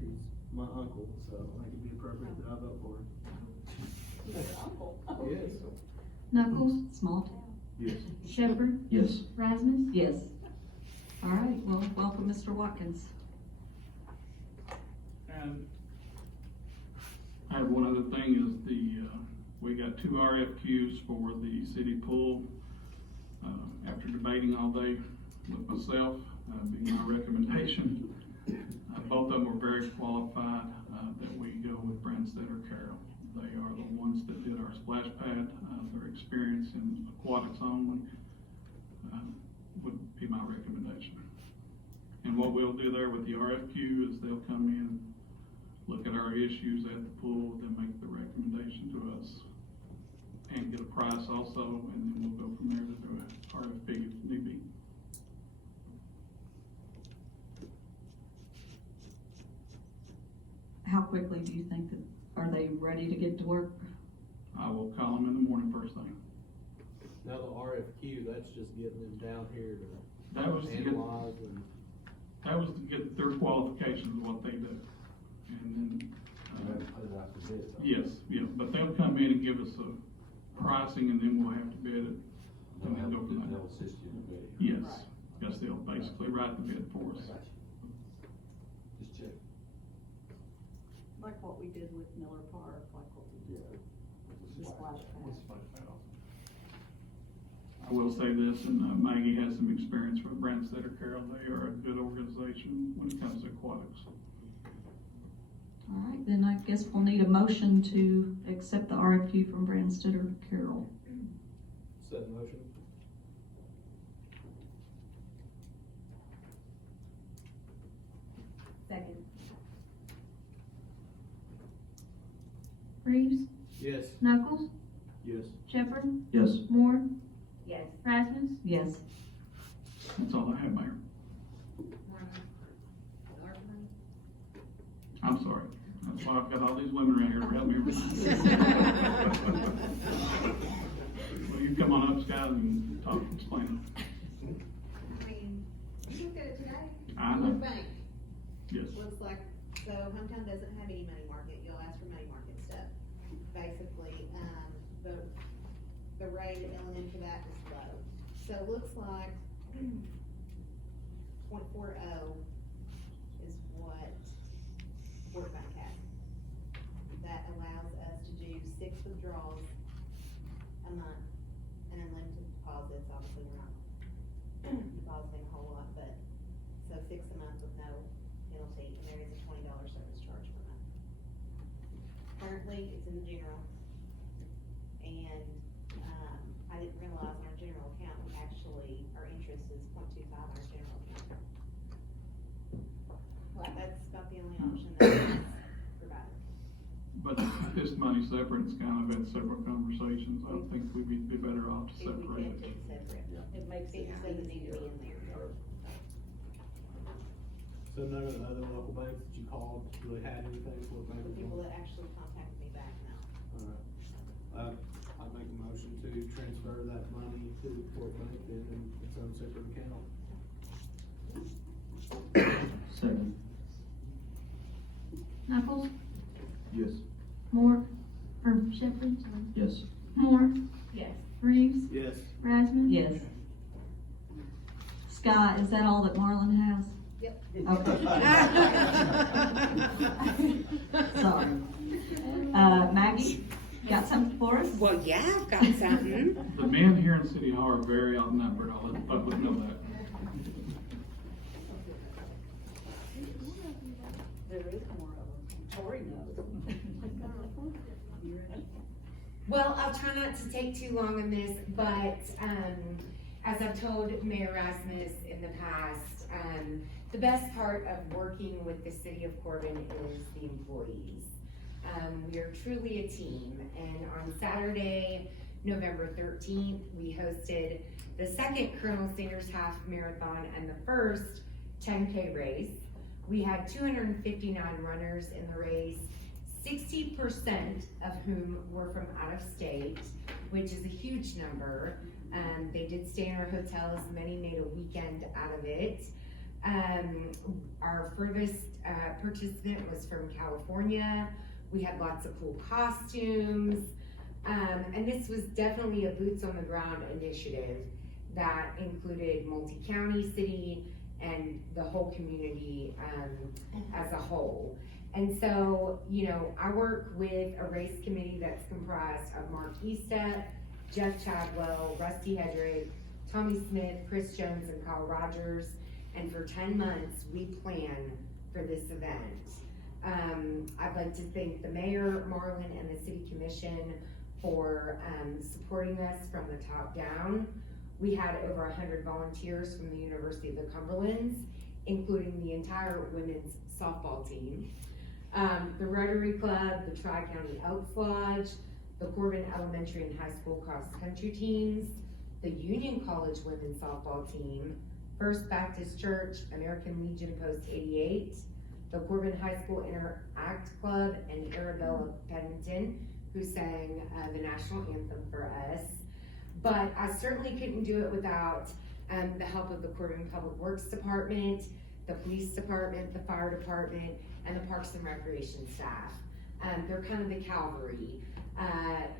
he's my uncle, so I think it'd be appropriate that I vote for him. Yes. Knuckles, Small town. Yes. Shepherd, Yes. Rasmus. Yes. All right, well, welcome, Mr. Watkins. And I have one other thing is we got 2 RFQs for the city pool. After debating all day with myself, being my recommendation, both of them were very qualified, that we go with Branstead or Carroll. They are the ones that did our splash pad. Their experience in aquatics only would be my recommendation. And what we'll do there with the RFQ is they'll come in, look at our issues at the pool, then make the recommendation to us, and get a price also, and then we'll go from there to do an RFP if need be. How quickly do you think that, are they ready to get to work? I will call them in the morning first thing. Now the RFQ, that's just getting them down here That was to to get, analyze and. that was to get their qualifications of what they do. And then, Put it out for bid. yes, yeah, but they'll come in and give us a pricing, and then we'll have to bid it. And then go from there. They'll assist you in the bid. Yes, yes, they'll basically write the bid for us. Just check. Like what we did with Miller Park, like what we did with the splash pad. I will say this, and Maggie has some experience with Branstead or Carroll. They are a good organization when it comes to aquatics. All right, then I guess we'll need a motion to accept the RFQ from Branstead or Carroll. Set motion. Second. Reeves, Yes. Knuckles, Yes. Shepherd, Yes. Moore, Yes. Rasmus. Yes. That's all I have, Mayor. I'm sorry. That's why I've got all these women around here to help me remind. Well, you come on up, Scott, and talk, explain it. I mean, you looked at it today. I know. Look bank. Yes. Looks like, so hometown doesn't have any money market, you'll ask for money market stuff. Basically, the rate of LM for that is low. So it looks like 0.40 is what Fort Bank has. That allows us to do 6 withdrawals a month and unlimited deposits. Obviously, we're not depositing a whole lot, but, so 6 a month with no penalty, and there is a $20 service charge per month. Currently, it's in the general, and, I didn't realize in our general account, we actually, our interest is 0.25 on our general account. That's about the only option that is provided. But if this money's separate, it's kind of had several conversations. I think we'd be better off to If we separate kept it. it separate, it makes it, doesn't need to be in there. So none of the other local banks that you called really had anything for The maybe? people that actually contacted me back now. Alright, I'd make a motion to transfer that money to Fort Bank then in its own separate account. Second. Knuckles, Yes. Moore, or Shepherd, sorry. Yes. Moore, Yes. Reeves, Yes. Rasmus. Yes. Scott, is that all that Marlon has? Yep. Okay. Sorry. Maggie, got something for us? Well, yeah, I've got something. The men here in City Hall are very outnumbered. I'll let the public know that. There is more of them. Tori knows. Well, I'll try not to take too long on this, but, as I've told Mayor Rasmus in the past, the best part of working with the city of Corbin is the employees. We are truly a team, and on Saturday, November 13th, we hosted the second Colonel Sanders Half Marathon and the first 10K race. We had 259 runners in the race, 60% of whom were from out of state, which is a huge number. They did stay in our hotels, many made a weekend out of it. Our furthest participant was from California. We had lots of cool costumes. And this was definitely a boots on the ground initiative that included multi-county, city, and the whole community as a whole. And so, you know, I work with a race committee that's comprised of Mark Eastep, Jeff Chadwell, Rusty Hedrick, Tommy Smith, Chris Jones, and Kyle Rogers. And for 10 months, we plan for this event. I'd like to thank the mayor, Marlon, and the city commission for supporting us from the top down. We had over 100 volunteers from the University of the Cumberlands, including the entire women's softball team, the Rotary Club, the Tri-County Elks Lodge, the Corbin Elementary and High School cross-country teams, the Union College women's softball team, First Baptist Church, American Legion Post 88, the Corbin High School Interact Club, and Arabella Pennington, who sang the national anthem for us. But I certainly couldn't do it without the help of the Corbin Public Works Department, the Police Department, the Fire Department, and the Parks and Recreation staff. They're kind of the cavalry.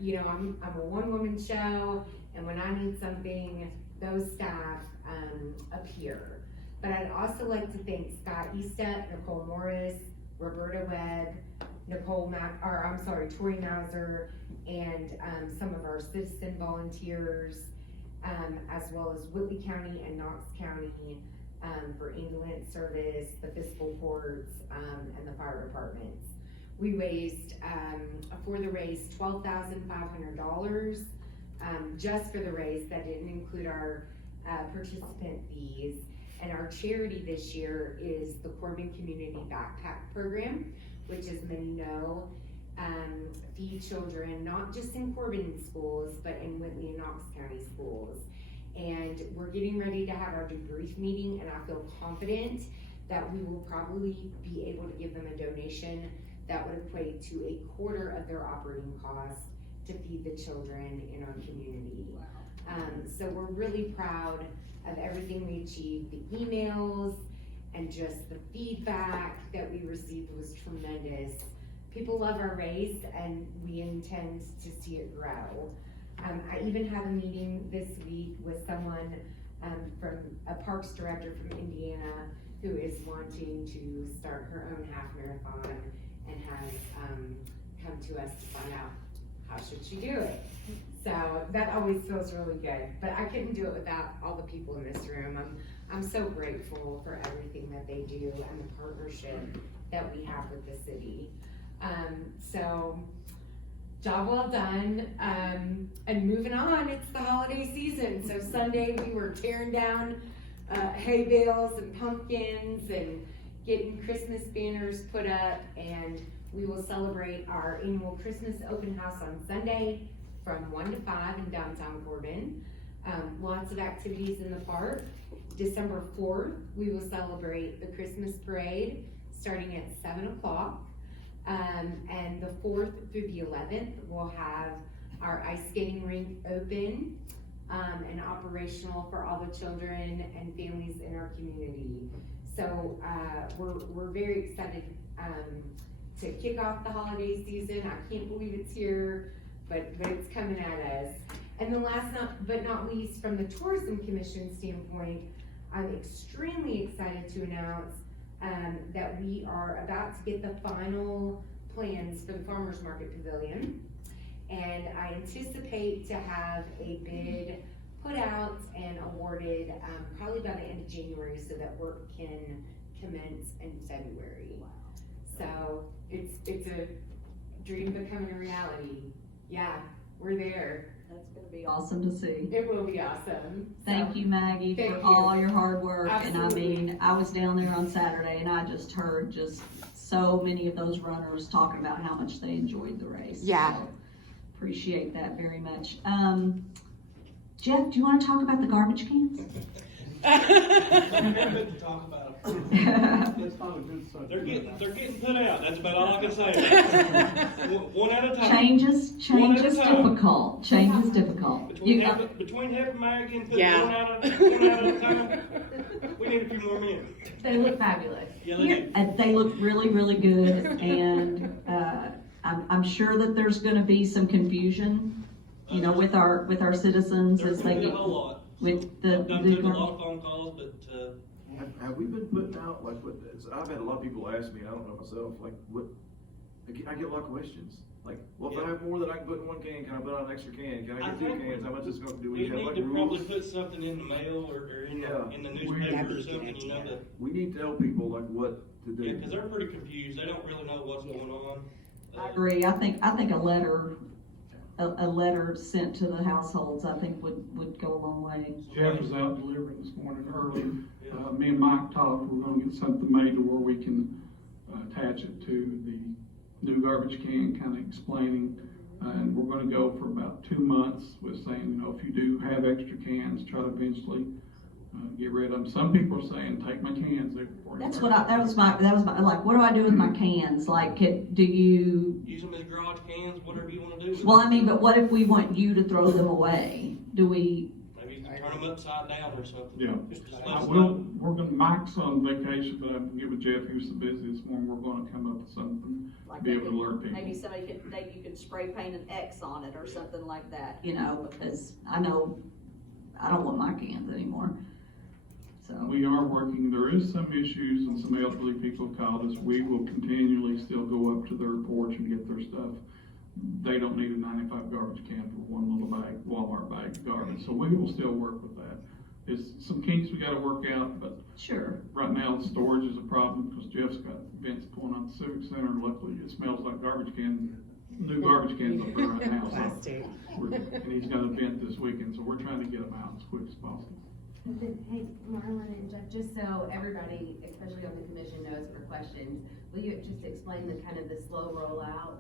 You know, I'm a one-woman show, and when I need something, those staff appear. But I'd also like to thank Scott Eastep, Nicole Morris, Roberta Webb, Tori Mauser, and some of our citizen volunteers, as well as Whitley County and Knox County for ambulance service, the fiscal courts, and the fire departments. We raised, for the race, $12,500 just for the race. That didn't include our participant fees. And our charity this year is the Corbin Community Backpack Program, which, as many know, feed children, not just in Corbin schools, but in Whitley and Knox County schools. And we're getting ready to have our debrief meeting, and I feel confident that we will probably be able to give them a donation that would equate to a quarter of their operating costs to feed the children in our community. So we're really proud of everything we achieved. The emails and just the feedback that we received was tremendous. People love our race, and we intend to see it grow. I even had a meeting this week with someone from a parks director from Indiana who is wanting to start her own half marathon and has come to us to find out how should she do it. So that always feels really good, but I couldn't do it without all the people in this room. I'm so grateful for everything that they do and the partnership that we have with the city. So job well done, and moving on, it's the holiday season. So Sunday we were tearing down hay bales and pumpkins and getting Christmas banners put up, and we will celebrate our annual Christmas open house on Sunday from 1 to 5 in downtown Corbin. Lots of activities in the park. December 4th, we will celebrate the Christmas parade starting at 7 o'clock. And the 4th through the 11th, we'll have our ice skating rink open and operational for all the children and families in our community. So we're very excited to kick off the holiday season. I can't believe it's here, but it's coming at us. And then last but not least, from the Tourism Commission standpoint, I'm extremely excited to announce that we are about to get the final plans for the Farmers Market Pavilion. And I anticipate to have a bid put out and awarded probably by the end of January so that work can commence in February. So it's a dream becoming a reality. Yeah, we're there. That's gonna be awesome to see. It will be awesome. Thank you, Maggie, Thank for you. all your hard work. Absolutely. And I mean, I was down there on Saturday and I just heard so many of those runners talking about how much they enjoyed the race. Yeah. So, appreciate that very much. Jeff, do you wanna talk about the garbage cans? Talk about it. That's not a good subject. They're getting put out, that's about all I can say. One at a time. Change is difficult. Change is difficult. Between Hep and Maggie and putting Yeah. one out at a time, we need a few more minutes. They look fabulous. Yeah, they do. They look really, really good, and I'm sure that there's gonna be some confusion, you know, with our citizens as There's they gonna be a get whole lot. with the. I've took a lot of phone calls, but, Have we been putting out, like, what, I've had a lot of people ask me, I don't know myself, like, what, I get a lot of questions. Like, well, if I have more that I can put in one can I put on an extra can? Can I get 2 cans? How much is it gonna do? we have need like to probably rules? put something in the mail or in the newspaper or something, you know, that. We need to tell people like what to do. Yeah, cause they're pretty confused, they don't really know what's going on. I agree. I think a letter sent to the households, I think would go a long way. Jeff was out delivering this morning early. Me and Mike talked, we're gonna get something made to where we can attach it to the new garbage can, kinda explaining. And we're gonna go for about 2 months with saying, you know, if you do have extra cans, try to eventually get rid of them. Some people are saying, take my cans. That was my, like, what do I do with my cans? Like, do you? Use them as garage cans, whatever you wanna do. Well, I mean, but what if we want you to throw them away? Do we? Maybe turn them upside down or something. Yeah. Just let us We're gonna, Mike's on vacation, but I'm gonna get with Jeff, he was so busy this morning, we're gonna come up with something to be able to alert people. Maybe you could spray paint an X on it or something like that, you know, because I know I don't want my cans anymore. So. We are working, there is some issues and some elderly people called us. We will continually still go up to their porch and get their stuff. They don't need a 95 garbage can for one little bag, Walmart bag of garbage. So we will still work with that. It's some kinks we gotta work out, but sure. Right now storage is a problem because Jeff's got vents pulling on the Civic Center. Luckily it smells like garbage cans, new garbage cans up there right now. So and he's got a vent this weekend, so we're trying to get them out as quick as possible. Hey, Marlon and Jeff, just so everybody, especially on the commission, knows for questions, will you just explain the kind of the slow rollout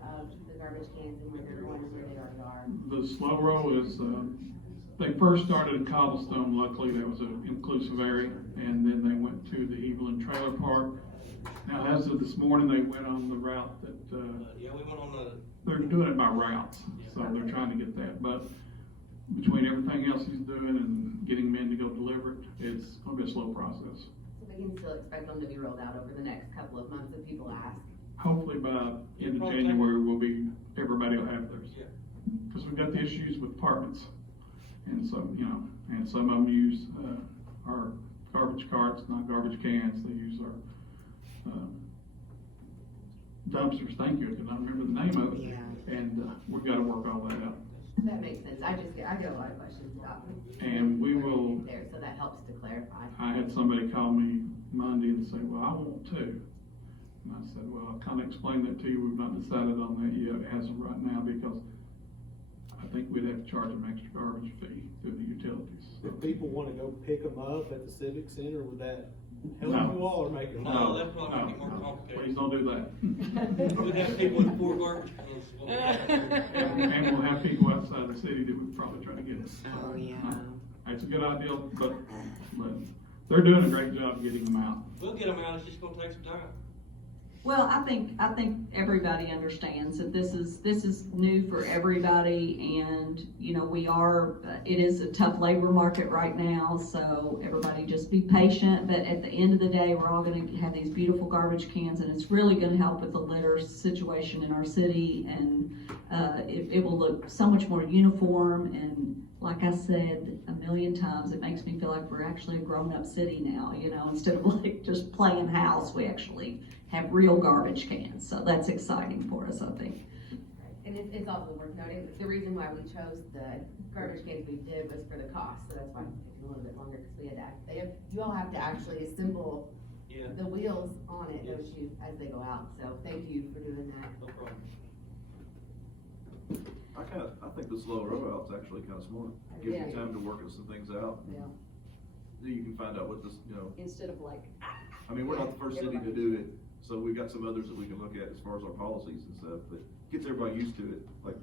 of the garbage cans and where they're going and where they already are? The slow roll is, They first started in Cobblestone, luckily that was an inclusive area, and then they went to the Evelyn Trailer Park. Now, as of this morning, they went on the route that, Yeah, we went on the. they're doing it by routes, so they're trying to get that, but between everything else he's doing and getting men to go deliver it, it's gonna be a slow process. So we can still expect them to be rolled out over the next couple of months if people ask. Hopefully by end of January, everybody will have theirs. Yeah. Because we've got the issues with apartments, and so, and some of them use, our garbage carts, not garbage cans, they use our, dumpsters, thank you, I cannot remember the name of it. Yeah. And, we've gotta work all that out. That makes sense. I get a lot of questions about them. And we will- There, so that helps to clarify. I had somebody call me Monday and say, well, I want to. And I said, well, I kinda explained that to you, we've not decided on that yet as of right now, because I think we'd have to charge them extra garbage fee through the utilities. If people wanna go pick them up at the Civic Center, would that help No. you all or make it? No, that probably make it more complicated. Please don't do that. We'd have people with 4 garbage cans. And we'll have people outside the city that would probably try to get us. Oh, yeah. It's a good idea, but they're doing a great job getting them out. We'll get them out, it's just gonna take some time. Well, I think everybody understands that this is new for everybody, and, it is a tough labor market right now, so everybody just be patient, but at the end of the day, we're all gonna have these beautiful garbage cans, and it's really gonna help with the litter situation in our city, and, it will look so much more uniform, and like I said a million times, it makes me feel like we're actually a grown-up city now, instead of like just playing house, we actually have real garbage cans, so that's exciting for us, I think. And it's also worth noting, the reason why we chose the garbage cans we did was for the cost, so that's why it's taking a little bit longer, because we had to, you all have to actually assemble Yeah. the wheels on it, Yes. don't you, as they go out, so thank you for doing that. No problem. I think the slow rollout's actually kinda smart. Gives Yeah. you time to work some things out. Yeah. You can find out what this, Instead of like. I mean, we're not the first city to do it, so we've got some others that we can look at as far as our policies and stuff, but gets everybody used to it, like,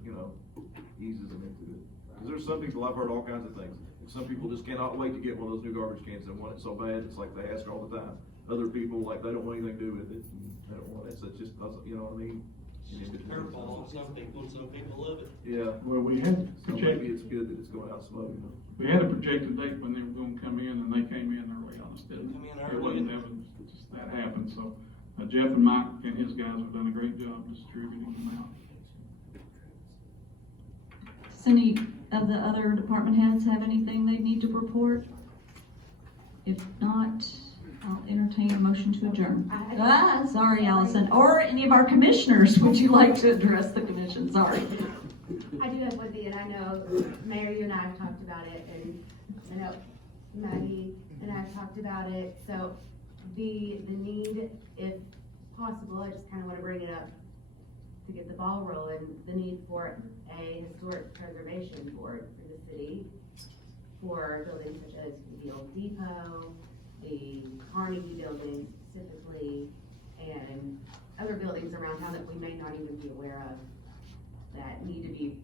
eases them into it. Cause there's some people, I've heard all kinds of things, and some people just cannot wait to get one of those new garbage cans and want it so bad, it's like they ask all the time. Other people, like, they don't want anything to do with it, and they don't want it, so it's just, you know what I mean? It's just a curveball on some people, and some people love it. Yeah. Well, we had So maybe it's good that it's going out slow, We had a projected date when they were gonna come in, and they came in early on us, didn't Come in they? early. It wasn't having, just that happened, so, Jeff and Mike and his guys have done a great job distributing them out. Does any of the other department heads have anything they need to report? If not, I'll entertain a motion to adjourn. Sorry, Allison, or any of our commissioners, would you like to address the commission? Sorry. I do have one thing, and I know, Mayor, you and I have talked about it, and I know Maggie and I have talked about it, so the need, if possible, I just kinda wanna bring it up to get the ball rolling, the need for a historic preservation board for the city, for buildings such as the old depot, the Carnegie building specifically, and other buildings around town that we may not even be aware of, that need to be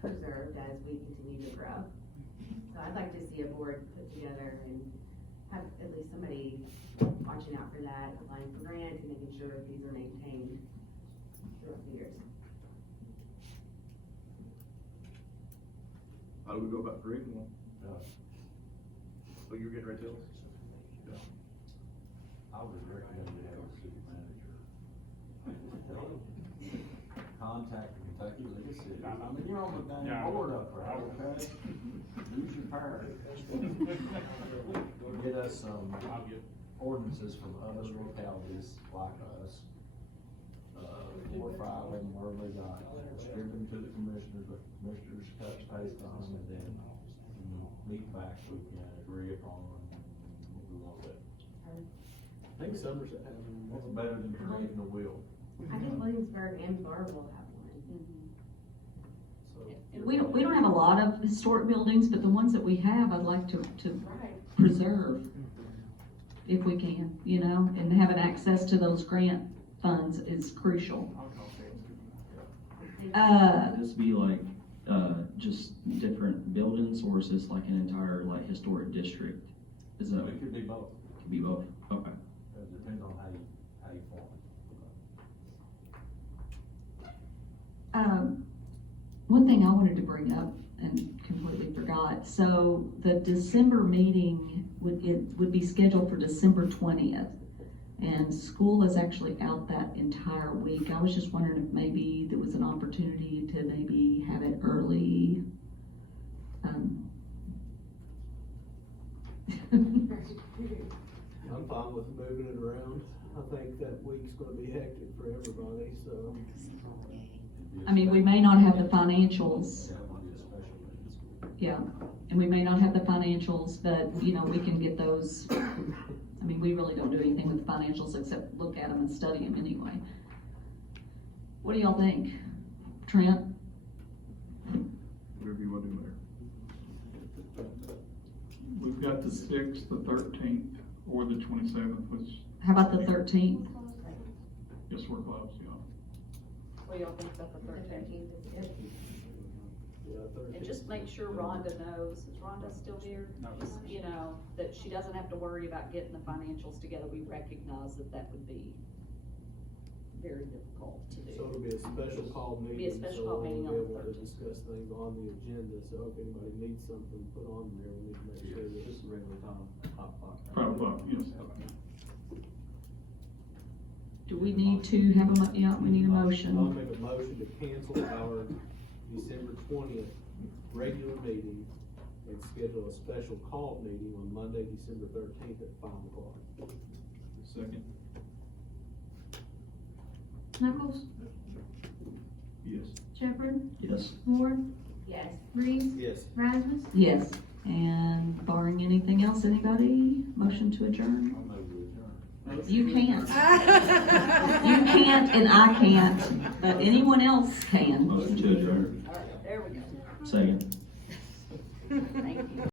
preserved as we continue to grow. So I'd like to see a board put together and have at least somebody watching out for that, applying for grants, and making sure that these are maintained throughout the years. How do we go about creating one? Oh, you're getting ready to tell us? I would recommend you have a city manager. Contact the Kentucky League of Cities. I mean, you're on the dang board up there, okay? Use your power. Get us some ordinances from other localities like us. 4 or 5 of them where they got, distribute them to the commissioners, but commissioners touch base on them, and then meet back, we can agree upon them, and move on with it. I think Somerset has one. What's better than creating a wheel? I think Williamsburg and Barville have one. So- We don't have a lot of historic buildings, but the ones that we have, I'd like to preserve, if we can, and having access to those grant funds is crucial. This be like, just different buildings, or is this like an entire, like, historic district? Is that? It could be both. Could be both, okay. It depends on how you form it. One thing I wanted to bring up and completely forgot, so the December meeting would be scheduled for December 20th. And school is actually out that entire week. I was just wondering if maybe there was an opportunity to maybe have it early. I'm fine with moving it around. I think that week's gonna be hectic for everybody, so. I mean, we may not have the financials. Yeah, it might be a special meeting. Yeah, and we may not have the financials, but, you know, we can get those. I mean, we really don't do anything with the financials except look at them and study them anyway. What do y'all think? Trent? Whatever you want to do, Mayor. We've got the 6th, the 13th, or the 27th, which, How about the 13th? yes, we're closed, yeah. What do y'all think about the 13th? Yeah, And just make sure Rhonda knows, is Rhonda still here? You know, that she doesn't have to worry about getting the financials together. We recognize that that would be very difficult to do. So it'll be a special call meeting. Be a special call meeting on the So we'll be able to 13th. discuss things on the agenda, so if anybody needs something put on there, we need to make sure that. Just a regular time, 5 o'clock. 5 o'clock, yes. Do we need to have yeah, we need a I'll motion. make a motion to cancel our December 20th regular meeting and schedule a special call meeting on Monday, December 13th at 5 o'clock. Second? Knuckles, Yes. Shepherd, Yes. Moore, Yes. Reeves, Yes. Rasmus. Yes, and barring anything else, anybody, motion to adjourn? I'll move to adjourn. You can't. You can't and I can't, but anyone else can. Motion to adjourn. All right, there we go. Second. Thank you.